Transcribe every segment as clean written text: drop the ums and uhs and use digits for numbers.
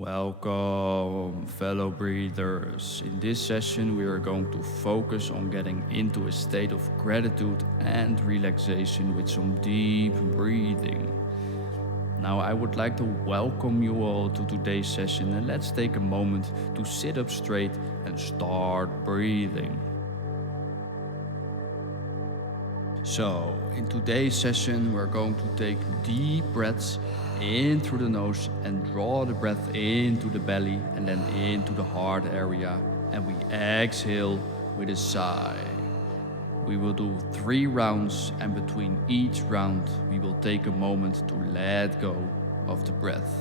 Welcome, fellow breathers. In this session, we are going to focus on getting into a state of gratitude and relaxation with some deep breathing. Now, I would like to welcome you all to today's session, and let's take a moment to sit up straight and start breathing. So, in today's session, we're going to take deep breaths in through the nose and draw the breath into the belly and then into the heart area, and we exhale with a sigh. We will do 3 rounds, and between each round we will take a moment to let go of the breath.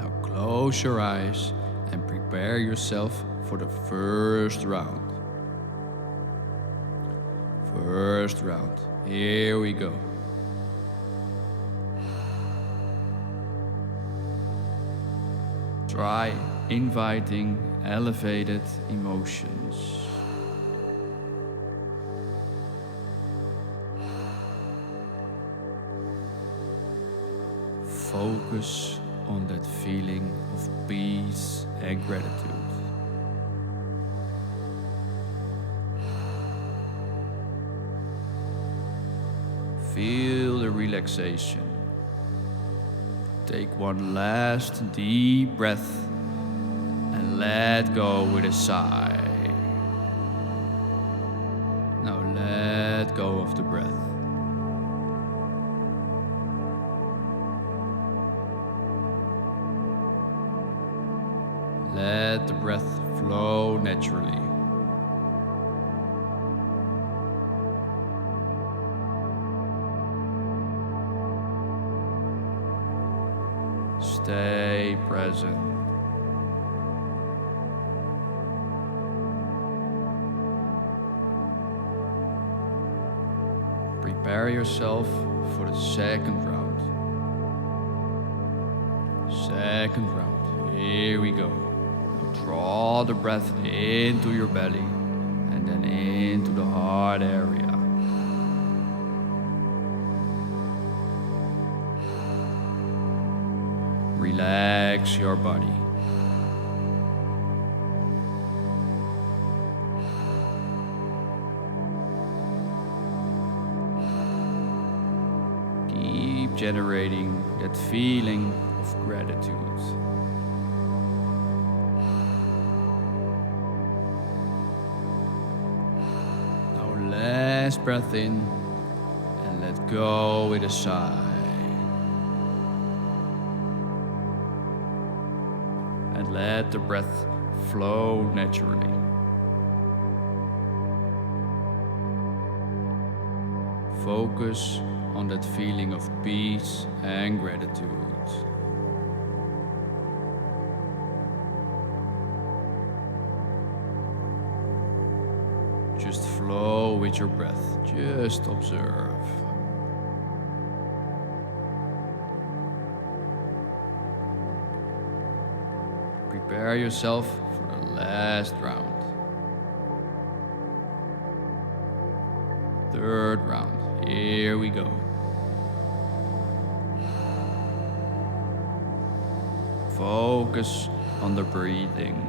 Now close your eyes and prepare yourself for the first round. First round, here we go. Try inviting elevated emotions. Focus on that feeling of peace and gratitude. Feel the relaxation. Take one last deep breath and let go with a sigh. Now let go of the breath. Let the breath flow naturally. Stay present. Prepare yourself for the second round. Second round. Here we go. Now draw the breath into your belly and then into the heart area. Relax your body. Keep generating that feeling of gratitude. Now last breath in and let go with a sigh. And let the breath flow naturally. Focus on that feeling of peace and gratitude. Just flow with your breath. Just observe. Prepare yourself for the last round. Third round, here we go. Focus on the breathing.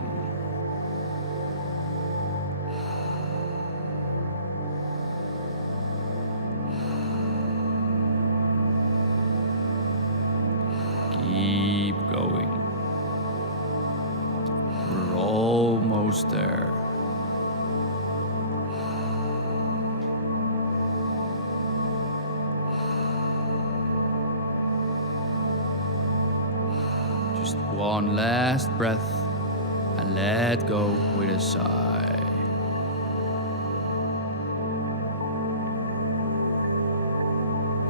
Keep going. We're almost there. Just one last breath and let go with a sigh.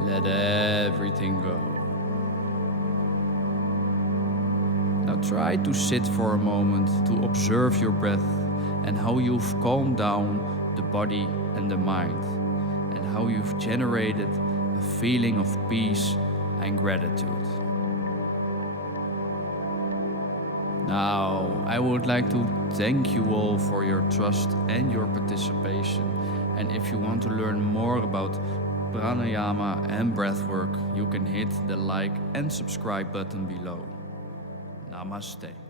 Let everything go. Now try to sit for a moment to observe your breath and how you've calmed down the body and the mind, and how you've generated a feeling of peace and gratitude. Now, I would like to thank you all for your trust and your participation. And if you want to learn more about pranayama and breathwork, you can hit the like and subscribe button below. Namaste.